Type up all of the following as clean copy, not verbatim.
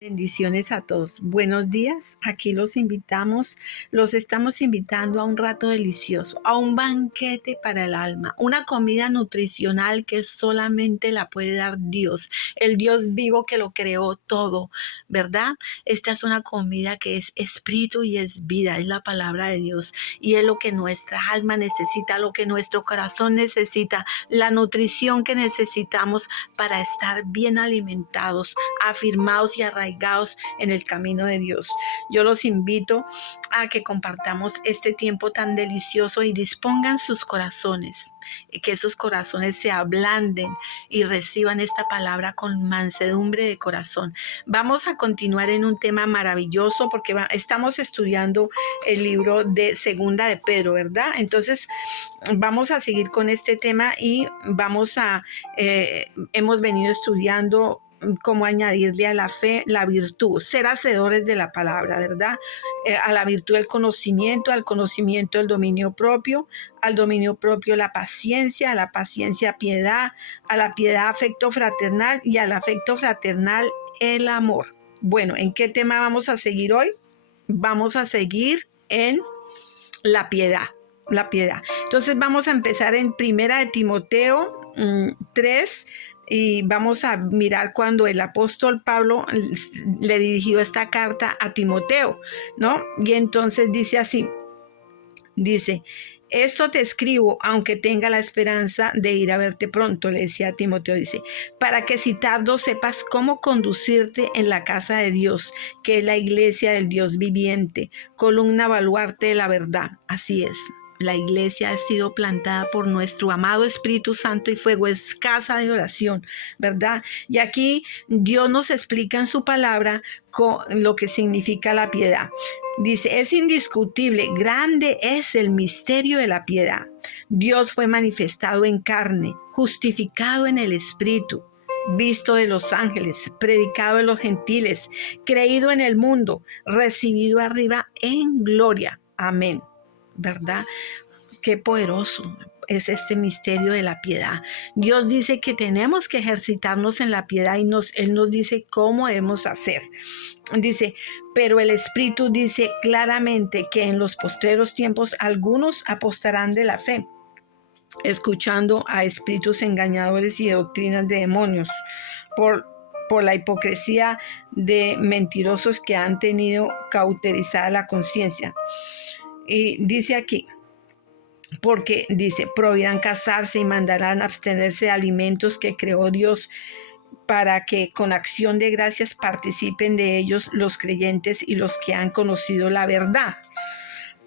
Bendiciones a todos. Buenos días. Aquí los estamos invitando a un rato delicioso, a un banquete para el alma, una comida nutricional que solamente la puede dar Dios, el Dios vivo que lo creó todo, ¿verdad? Esta es una comida que es espíritu y es vida, es la palabra de Dios y es lo que nuestra alma necesita, lo que nuestro corazón necesita, la nutrición que necesitamos para estar bien alimentados, afirmados y arraigados en el camino de Dios. Yo los invito a que compartamos este tiempo tan delicioso y dispongan sus corazones, que esos corazones se ablanden y reciban esta palabra con mansedumbre de corazón. Vamos a continuar en un tema maravilloso porque estamos estudiando el libro de Segunda de Pedro, ¿verdad? Entonces vamos a seguir con este tema y hemos venido estudiando cómo añadirle a la fe la virtud, ser hacedores de la palabra, ¿verdad? A la virtud el conocimiento, al conocimiento el dominio propio, al dominio propio la paciencia, a la paciencia piedad, a la piedad afecto fraternal y al afecto fraternal el amor. Bueno, ¿en qué tema vamos a seguir hoy? Vamos a seguir en la piedad. La piedad. Entonces vamos a empezar en Primera de Timoteo 3 y vamos a mirar cuando el apóstol Pablo le dirigió esta carta a Timoteo, ¿no? Y entonces dice así, dice: esto te escribo, aunque tenga la esperanza de ir a verte pronto, le decía a Timoteo, dice, para que si tardo sepas cómo conducirte en la casa de Dios, que es la iglesia del Dios viviente, columna baluarte de la verdad. Así es. La iglesia ha sido plantada por nuestro amado Espíritu Santo y fuego, es casa de oración, ¿verdad? Y aquí Dios nos explica en su palabra lo que significa la piedad. Dice, es indiscutible, grande es el misterio de la piedad. Dios fue manifestado en carne, justificado en el Espíritu, visto de los ángeles, predicado de los gentiles, creído en el mundo, recibido arriba en gloria. Amén. ¿Verdad? Qué poderoso es este misterio de la piedad. Dios dice que tenemos que ejercitarnos en la piedad y Él nos dice cómo debemos hacer. Dice, pero el Espíritu dice claramente que en los postreros tiempos algunos apostarán de la fe, escuchando a espíritus engañadores y doctrinas de demonios, por la hipocresía de mentirosos que han tenido cauterizada la conciencia. Y dice aquí, porque dice, prohibirán casarse y mandarán abstenerse de alimentos que creó Dios, para que con acción de gracias participen de ellos los creyentes y los que han conocido la verdad.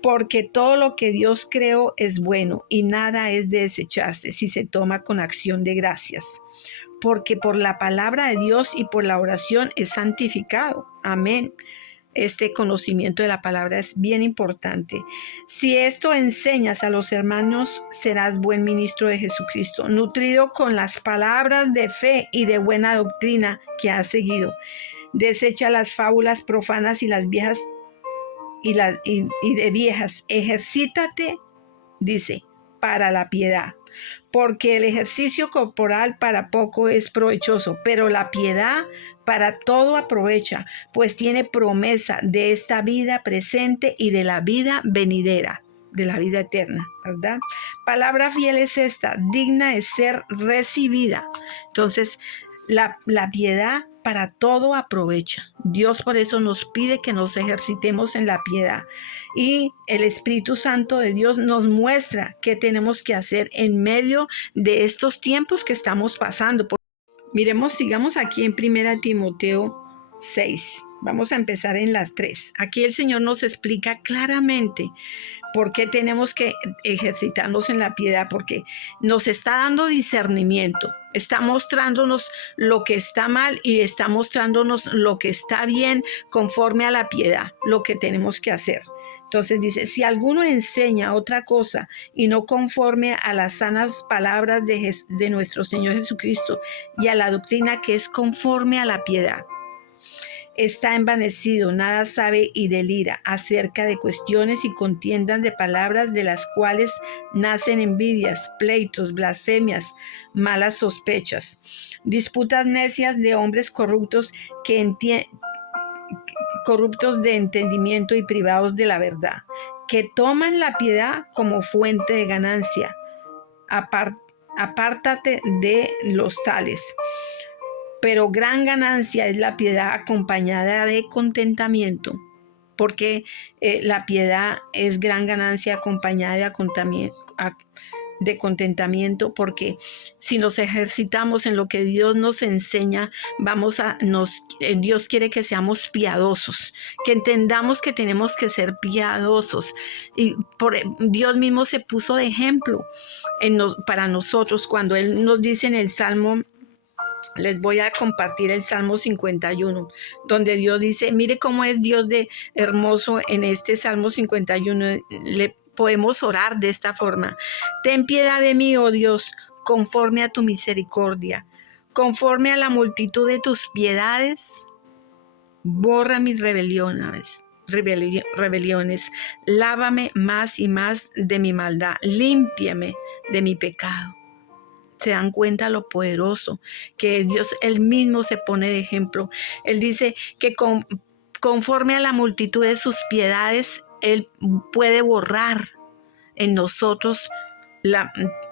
Porque todo lo que Dios creó es bueno y nada es de desecharse si se toma con acción de gracias. Porque por la palabra de Dios y por la oración es santificado. Amén. Este conocimiento de la palabra es bien importante. Si esto enseñas a los hermanos, serás buen ministro de Jesucristo, nutrido con las palabras de fe y de buena doctrina que has seguido. Desecha las fábulas profanas y las viejas y de viejas. Ejercítate, dice, para la piedad. Porque el ejercicio corporal para poco es provechoso, pero la piedad para todo aprovecha, pues tiene promesa de esta vida presente y de la vida venidera, de la vida eterna, ¿verdad? Palabra fiel es esta, digna de ser recibida. Entonces, la piedad para todo aprovecha. Dios por eso nos pide que nos ejercitemos en la piedad. Y el Espíritu Santo de Dios nos muestra qué tenemos que hacer en medio de estos tiempos que estamos pasando. Miremos, sigamos aquí en 1 Timoteo 6. Vamos a empezar en las 3. Aquí el Señor nos explica claramente por qué tenemos que ejercitarnos en la piedad, porque nos está dando discernimiento, está mostrándonos lo que está mal y está mostrándonos lo que está bien conforme a la piedad, lo que tenemos que hacer. Entonces dice, si alguno enseña otra cosa y no conforme a las sanas palabras de nuestro Señor Jesucristo y a la doctrina que es conforme a la piedad, está envanecido, nada sabe y delira acerca de cuestiones y contiendas de palabras, de las cuales nacen envidias, pleitos, blasfemias, malas sospechas, disputas necias de hombres corruptos que corruptos de entendimiento y privados de la verdad, que toman la piedad como fuente de ganancia. Apártate de los tales. Pero gran ganancia es la piedad acompañada de contentamiento, porque la piedad es gran ganancia acompañada de contentamiento, porque si nos ejercitamos en lo que Dios nos enseña, Dios quiere que seamos piadosos, que entendamos que tenemos que ser piadosos. Y Dios mismo se puso de ejemplo para nosotros cuando Él nos dice en el Salmo. Les voy a compartir el Salmo 51, donde Dios dice, mire cómo es Dios de hermoso en este Salmo 51. Le podemos orar de esta forma. Ten piedad de mí, oh Dios, conforme a tu misericordia, conforme a la multitud de tus piedades, borra mis rebeliones. Lávame más y más de mi maldad, límpiame de mi pecado. Se dan cuenta lo poderoso que Dios él mismo se pone de ejemplo. Él dice que conforme a la multitud de sus piedades, Él puede borrar en nosotros,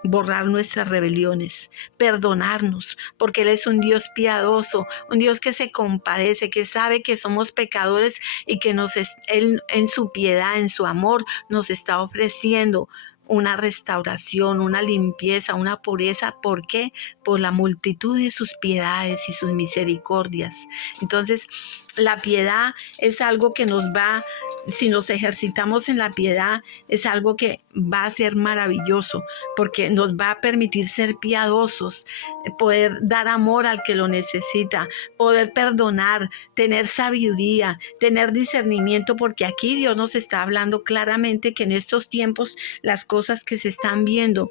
borrar nuestras rebeliones, perdonarnos, porque Él es un Dios piadoso, un Dios que se compadece, que sabe que somos pecadores y que Él en su piedad, en su amor, nos está ofreciendo una restauración, una limpieza, una pureza. ¿Por qué? Por la multitud de sus piedades y sus misericordias. Entonces, la piedad es algo que si nos ejercitamos en la piedad, es algo que va a ser maravilloso, porque nos va a permitir ser piadosos, poder dar amor al que lo necesita, poder perdonar, tener sabiduría, tener discernimiento, porque aquí Dios nos está hablando claramente que en estos tiempos las cosas que se están viendo,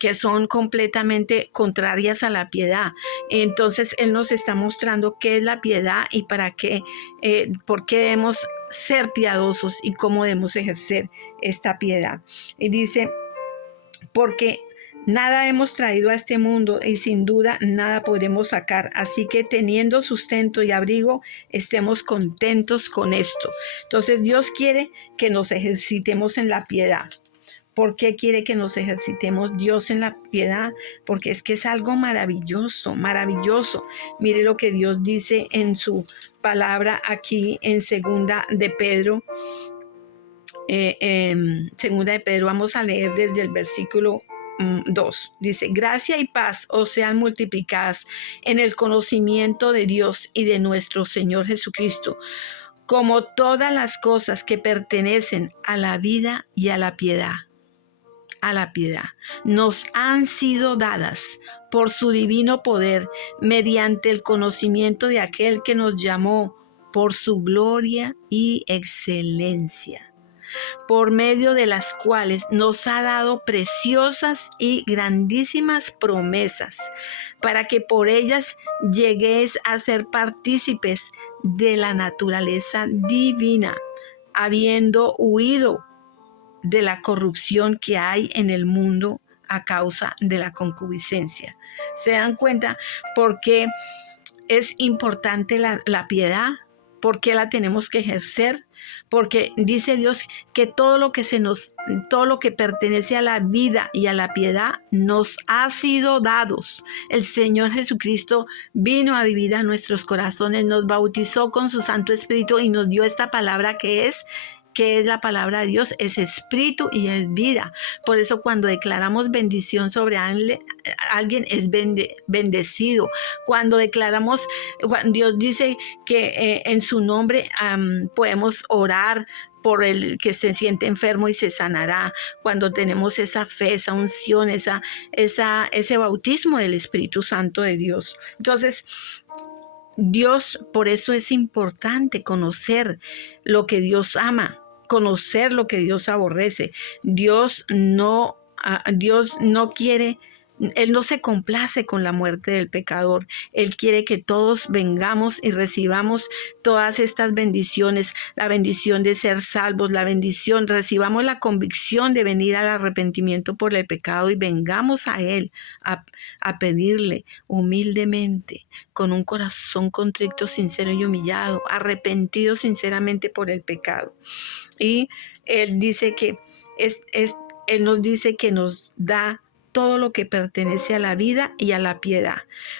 que son completamente contrarias a la piedad. Entonces Él nos está mostrando qué es la piedad y para qué, por qué debemos ser piadosos y cómo debemos ejercer esta piedad. Y dice, porque nada hemos traído a este mundo y sin duda nada podremos sacar. Así que teniendo sustento y abrigo, estemos contentos con esto. Entonces Dios quiere que nos ejercitemos en la piedad. ¿Por qué quiere que nos ejercitemos Dios en la piedad? Porque es que es algo maravilloso, maravilloso. Mire lo que Dios dice en su palabra aquí en Segunda de Pedro. Segunda de Pedro, vamos a leer desde el versículo 2. Dice, gracia y paz os sean multiplicadas en el conocimiento de Dios y de nuestro Señor Jesucristo, como todas las cosas que pertenecen a la vida y a la piedad. Nos han sido dadas por su divino poder mediante el conocimiento de aquel que nos llamó por su gloria y excelencia, por medio de las cuales nos ha dado preciosas y grandísimas promesas, para que por ellas lleguéis a ser partícipes de la naturaleza divina, habiendo huido de la corrupción que hay en el mundo a causa de la concupiscencia. ¿Se dan cuenta por qué es importante la piedad? ¿Por qué la tenemos que ejercer? Porque dice Dios que todo lo que pertenece a la vida y a la piedad nos ha sido dados. El Señor Jesucristo vino a vivir a nuestros corazones, nos bautizó con su Santo Espíritu y nos dio esta palabra que es la palabra de Dios, es espíritu y es vida. Por eso cuando declaramos bendición sobre alguien es bendecido. Cuando declaramos, Dios dice que en su nombre podemos orar por el que se siente enfermo y se sanará. Cuando tenemos esa fe, esa unción, ese bautismo del Espíritu Santo de Dios. Entonces, Dios, por eso es importante conocer lo que Dios ama, conocer lo que Dios aborrece. Dios no quiere Él no se complace con la muerte del pecador. Él quiere que todos vengamos y recibamos todas estas bendiciones, la bendición de ser salvos, recibamos la convicción de venir al arrepentimiento por el pecado y vengamos a Él a pedirle humildemente, con un corazón contrito, sincero y humillado, arrepentido sinceramente por el pecado. Y Él dice que Él nos dice que nos da todo lo que pertenece a la vida y a la piedad,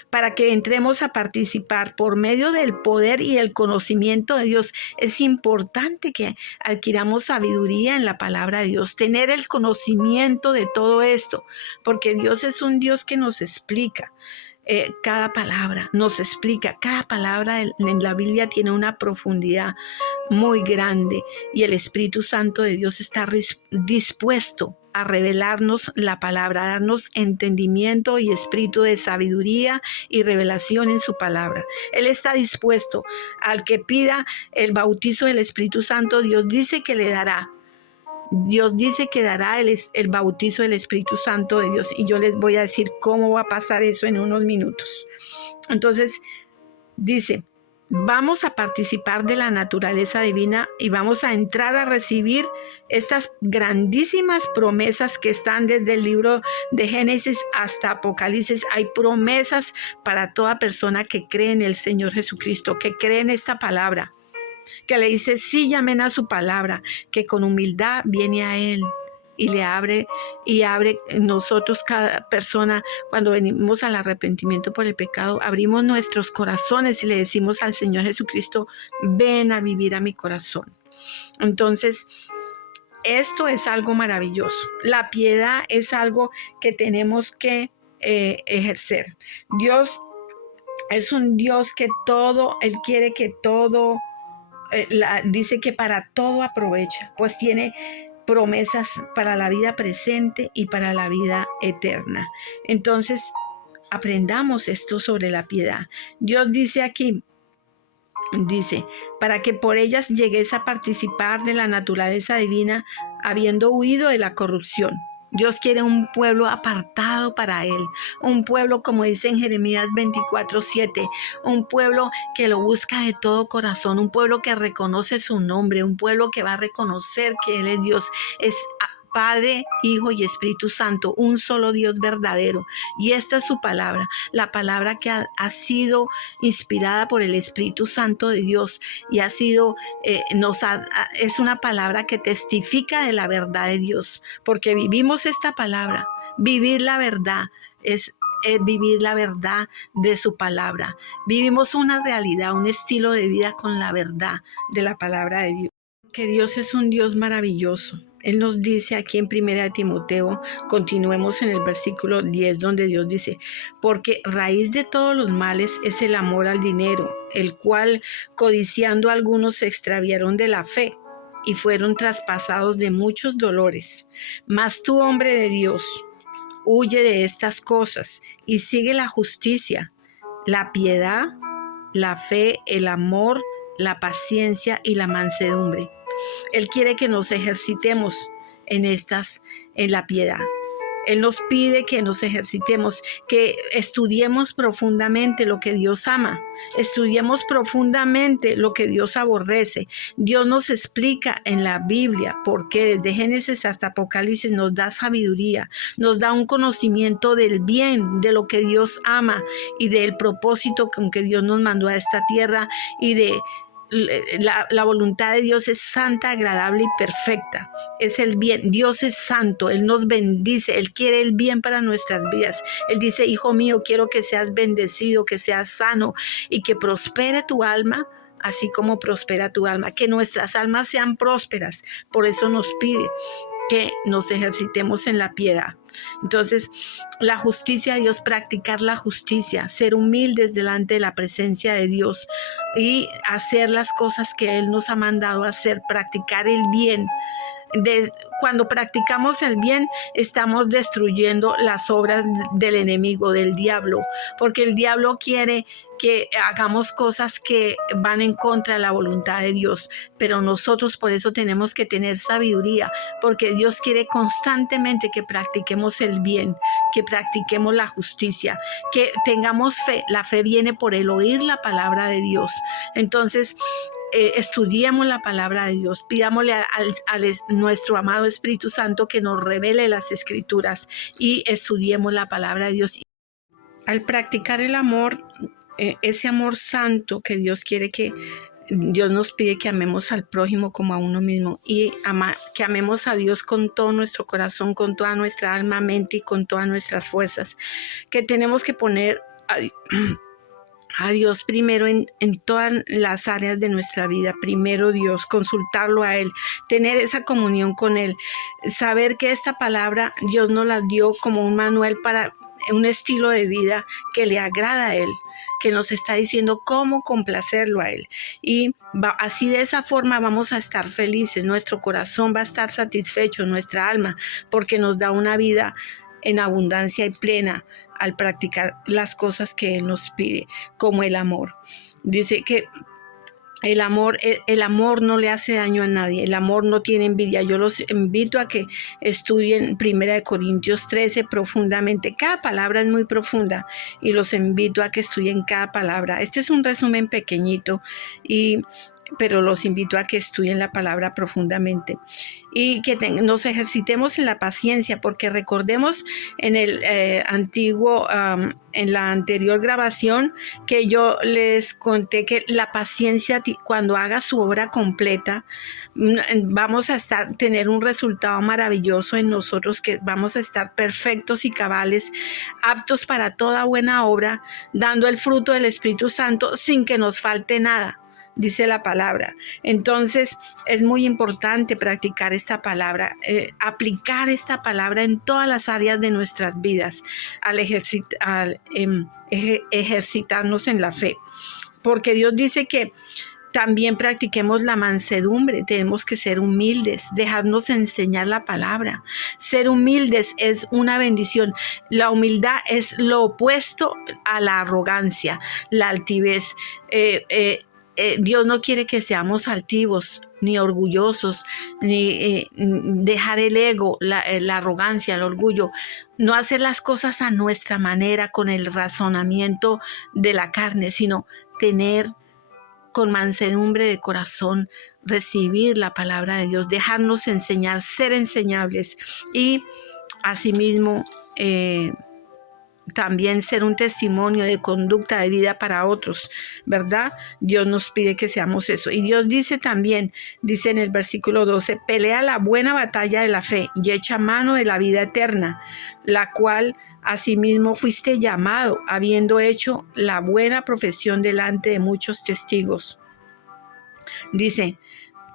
para que entremos a participar por medio del poder y el conocimiento de Dios. Es importante que adquiramos sabiduría en la palabra de Dios, tener el conocimiento de todo esto, porque Dios es un Dios que nos explica. Cada palabra nos explica, cada palabra en la Biblia tiene una profundidad muy grande y el Espíritu Santo de Dios está dispuesto a revelarnos la palabra, a darnos entendimiento y espíritu de sabiduría y revelación en su palabra. Él está dispuesto al que pida el bautizo del Espíritu Santo. Dios dice que le dará. Dios dice que dará el bautizo del Espíritu Santo de Dios, y yo les voy a decir cómo va a pasar eso en unos minutos. Entonces, dice, vamos a participar de la naturaleza divina y vamos a entrar a recibir estas grandísimas promesas que están desde el libro de Génesis hasta Apocalipsis. Hay promesas para toda persona que cree en el Señor Jesucristo, que cree en esta palabra, que le dice sí y amén a su palabra, que con humildad viene a Él y le abre nosotros, cada persona, cuando venimos al arrepentimiento por el pecado, abrimos nuestros corazones y le decimos al Señor Jesucristo, ven a vivir a mi corazón. Entonces, esto es algo maravilloso. La piedad es algo que tenemos que ejercer. Dios es un Dios que todo, Él quiere que todo, dice que para todo aprovecha, pues tiene promesas para la vida presente y para la vida eterna. Entonces, aprendamos esto sobre la piedad. Dios dice aquí, para que por ellas llegues a participar de la naturaleza divina, habiendo huido de la corrupción. Dios quiere un pueblo apartado para Él, un pueblo, como dice en Jeremías 24:7, un pueblo que lo busca de todo corazón, un pueblo que reconoce su nombre, un pueblo que va a reconocer que Él es Dios, es Padre, Hijo y Espíritu Santo, un solo Dios verdadero. Y esta es su palabra, la palabra que ha sido inspirada por el Espíritu Santo de Dios y ha sido, es una palabra que testifica de la verdad de Dios, porque vivimos esta palabra. Vivir la verdad es vivir la verdad de su palabra. Vivimos una realidad, un estilo de vida con la verdad de la palabra de Dios. Que Dios es un Dios maravilloso. Él nos dice aquí en 1 Timoteo, continuemos en el versículo 10, donde Dios dice, porque raíz de todos los males es el amor al dinero, el cual, codiciando algunos, se extraviaron de la fe y fueron traspasados de muchos dolores. Mas tú, hombre de Dios, huye de estas cosas y sigue la justicia, la piedad, la fe, el amor, la paciencia y la mansedumbre. Él quiere que nos ejercitemos en la piedad. Él nos pide que nos ejercitemos, que estudiemos profundamente lo que Dios ama, estudiemos profundamente lo que Dios aborrece. Dios nos explica en la Biblia porque desde Génesis hasta Apocalipsis nos da sabiduría, nos da un conocimiento del bien, de lo que Dios ama y del propósito con que Dios nos mandó a esta tierra y de la voluntad de Dios es santa, agradable y perfecta. Es el bien. Dios es santo. Él nos bendice. Él quiere el bien para nuestras vidas. Él dice, hijo mío, quiero que seas bendecido, que seas sano y que prospere tu alma, así como prospera tu alma. Que nuestras almas sean prósperas. Por eso nos pide que nos ejercitemos en la piedad. Entonces, la justicia de Dios, practicar la justicia, ser humildes delante de la presencia de Dios y hacer las cosas que Él nos ha mandado hacer, practicar el bien, Cuando practicamos el bien, estamos destruyendo las obras del enemigo, del diablo, porque el diablo quiere que hagamos cosas que van en contra de la voluntad de Dios, pero nosotros por eso tenemos que tener sabiduría, porque Dios quiere constantemente que practiquemos el bien, que practiquemos la justicia, que tengamos fe. La fe viene por el oír la palabra de Dios. Entonces, estudiemos la palabra de Dios, pidámosle a nuestro amado Espíritu Santo que nos revele las Escrituras y estudiemos la palabra de Dios. Al practicar el amor, ese amor santo que Dios quiere que Dios nos pide que amemos al prójimo como a uno mismo y que amemos a Dios con todo nuestro corazón, con toda nuestra alma, mente y con todas nuestras fuerzas, que tenemos que poner a Dios primero en todas las áreas de nuestra vida. Primero Dios, consultarlo a Él, tener esa comunión con Él, saber que esta palabra Dios nos la dio como un manual para un estilo de vida que le agrada a Él, que nos está diciendo cómo complacerlo a Él. Y así de esa forma vamos a estar felices, nuestro corazón va a estar satisfecho, nuestra alma, porque nos da una vida en abundancia y plena al practicar las cosas que Él nos pide, como el amor. Dice que el amor no le hace daño a nadie, el amor no tiene envidia. Yo los invito a que estudien 1 Corintios 13 profundamente. Cada palabra es muy profunda y los invito a que estudien cada palabra. Este es un resumen pequeñito, pero los invito a que estudien la palabra profundamente y que nos ejercitemos en la paciencia, porque recordemos en en la anterior grabación que yo les conté que la paciencia, cuando haga su obra completa, vamos a tener un resultado maravilloso en nosotros, que vamos a estar perfectos y cabales, aptos para toda buena obra, dando el fruto del Espíritu Santo sin que nos falte nada, dice la palabra. Entonces es muy importante practicar esta palabra, aplicar esta palabra en todas las áreas de nuestras vidas, al ejercitarnos en la fe, porque Dios dice que también practiquemos la mansedumbre. Tenemos que ser humildes, dejarnos enseñar la palabra. Ser humildes es una bendición. La humildad es lo opuesto a la arrogancia, la altivez. Dios no quiere que seamos altivos, ni orgullosos, ni dejar el ego, la arrogancia, el orgullo, no hacer las cosas a nuestra manera, con el razonamiento de la carne, sino tener con mansedumbre de corazón, recibir la palabra de Dios, dejarnos enseñar, ser enseñables y asimismo también ser un testimonio de conducta de vida para otros, ¿verdad? Dios nos pide que seamos eso. Y Dios dice también, dice en el versículo 12, pelea la buena batalla de la fe y echa mano de la vida eterna, la cual asimismo fuiste llamado, habiendo hecho la buena profesión delante de muchos testigos. Dice,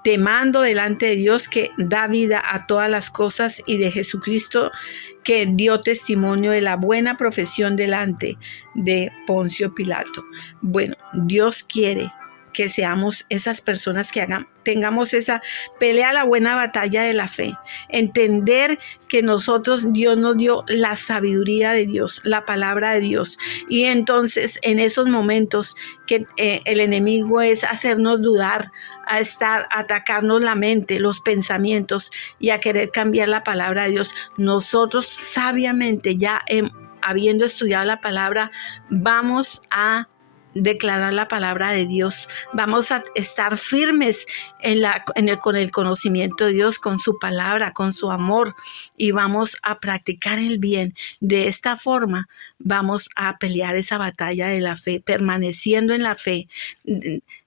te mando delante de Dios, que da vida a todas las cosas, y de Jesucristo, que dio testimonio de la buena profesión delante de Poncio Pilato. Bueno, Dios quiere que seamos esas personas que tengamos esa pelea, la buena batalla de la fe. Entender que Dios nos dio la sabiduría de Dios, la palabra de Dios. Y entonces en esos momentos que el enemigo es hacernos dudar, atacarnos la mente, los pensamientos y a querer cambiar la palabra de Dios, nosotros sabiamente, ya habiendo estudiado la palabra, vamos a declarar la palabra de Dios, vamos a estar firmes con el conocimiento de Dios, con su palabra, con su amor, y vamos a practicar el bien. De esta forma vamos a pelear esa batalla de la fe, permaneciendo en la fe,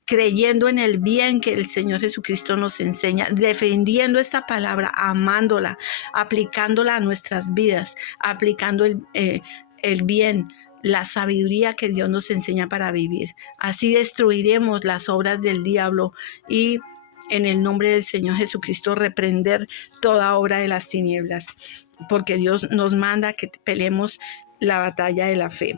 creyendo en el bien que el Señor Jesucristo nos enseña, defendiendo esta palabra, amándola, aplicándola a nuestras vidas, aplicando el bien, la sabiduría que Dios nos enseña para vivir. Así destruiremos las obras del diablo y en el nombre del Señor Jesucristo reprender toda obra de las tinieblas, porque Dios nos manda que peleemos la batalla de la fe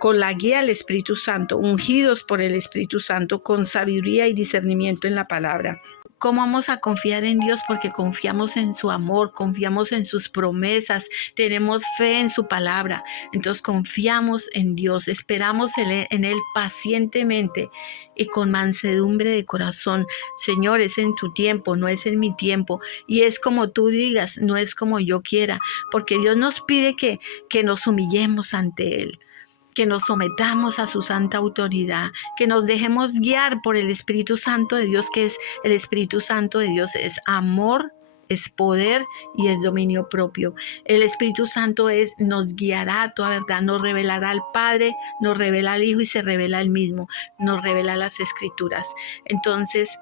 con la guía del Espíritu Santo, ungidos por el Espíritu Santo, con sabiduría y discernimiento en la palabra. ¿Cómo vamos a confiar en Dios? Porque confiamos en su amor, confiamos en sus promesas, tenemos fe en su palabra. Entonces confiamos en Dios, esperamos en Él pacientemente y con mansedumbre de corazón. Señor, es en tu tiempo, no es en mi tiempo. Y es como tú digas, no es como yo quiera, porque Dios nos pide que nos humillemos ante Él, que nos sometamos a su santa autoridad, que nos dejemos guiar por el Espíritu Santo de Dios, que es el Espíritu Santo de Dios, es amor, es poder y es dominio propio. El Espíritu Santo nos guiará a toda verdad, nos revelará al Padre, nos revela al Hijo y se revela al mismo, nos revela las Escrituras. Entonces,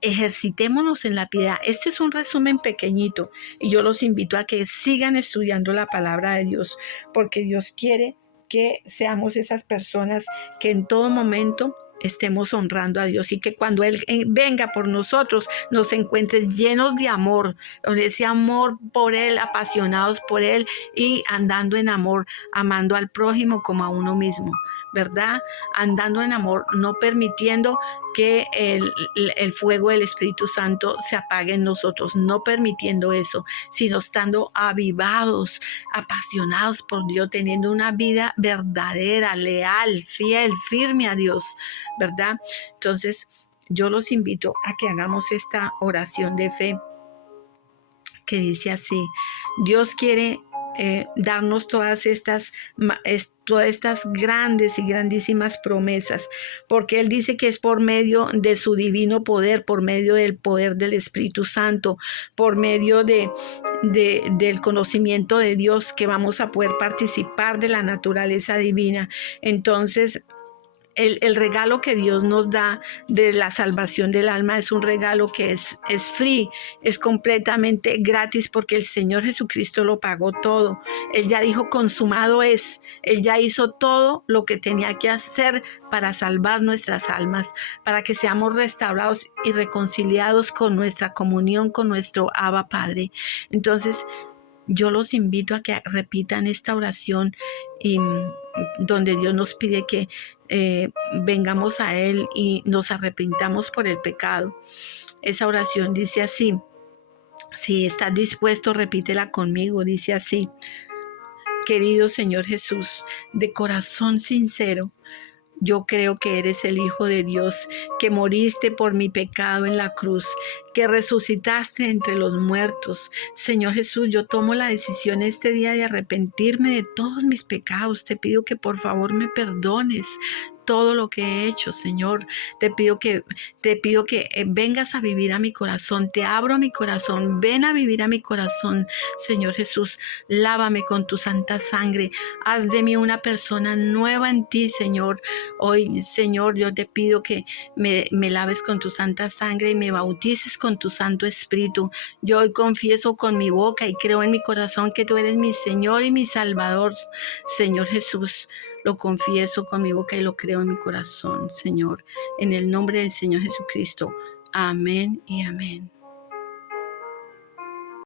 ejercitémonos en la piedad. Este es un resumen pequeñito y yo los invito a que sigan estudiando la palabra de Dios, porque Dios quiere que seamos esas personas que en todo momento estemos honrando a Dios y que cuando Él venga por nosotros nos encuentre llenos de amor, con ese amor por Él, apasionados por Él y andando en amor, amando al prójimo como a uno mismo, ¿verdad? Andando en amor, no permitiendo que el fuego del Espíritu Santo se apague en nosotros, no permitiendo eso, sino estando avivados, apasionados por Dios, teniendo una vida verdadera, leal, fiel, firme a Dios, ¿verdad? Entonces, yo los invito a que hagamos esta oración de fe que dice así: Dios quiere darnos todas estas grandes y grandísimas promesas, porque Él dice que es por medio de su divino poder, por medio del poder del Espíritu Santo, por medio del conocimiento de Dios, que vamos a poder participar de la naturaleza divina. Entonces, el regalo que Dios nos da de la salvación del alma es un regalo que es free, es completamente gratis, porque el Señor Jesucristo lo pagó todo. Él ya dijo, consumado es. Él ya hizo todo lo que tenía que hacer para salvar nuestras almas, para que seamos restaurados y reconciliados con nuestra comunión con nuestro Abba Padre. Entonces, yo los invito a que repitan esta oración y donde Dios nos pide que vengamos a Él y nos arrepintamos por el pecado. Esa oración dice así: si estás dispuesto, repítela conmigo. Dice así: querido Señor Jesús, de corazón sincero, yo creo que eres el Hijo de Dios, que moriste por mi pecado en la cruz, que resucitaste entre los muertos. Señor Jesús, yo tomo la decisión este día de arrepentirme de todos mis pecados. Te pido que por favor me perdones todo lo que he hecho, Señor. Te pido que vengas a vivir a mi corazón. Te abro mi corazón. Ven a vivir a mi corazón, Señor Jesús. Lávame con tu santa sangre. Haz de mí una persona nueva en ti, Señor. Hoy, Señor, yo te pido que me laves con tu santa sangre y me bautices con tu Santo Espíritu. Yo hoy confieso con mi boca y creo en mi corazón que tú eres mi Señor y mi Salvador, Señor Jesús. Lo confieso con mi boca y lo creo en mi corazón, Señor. En el nombre del Señor Jesucristo. Amén y amén.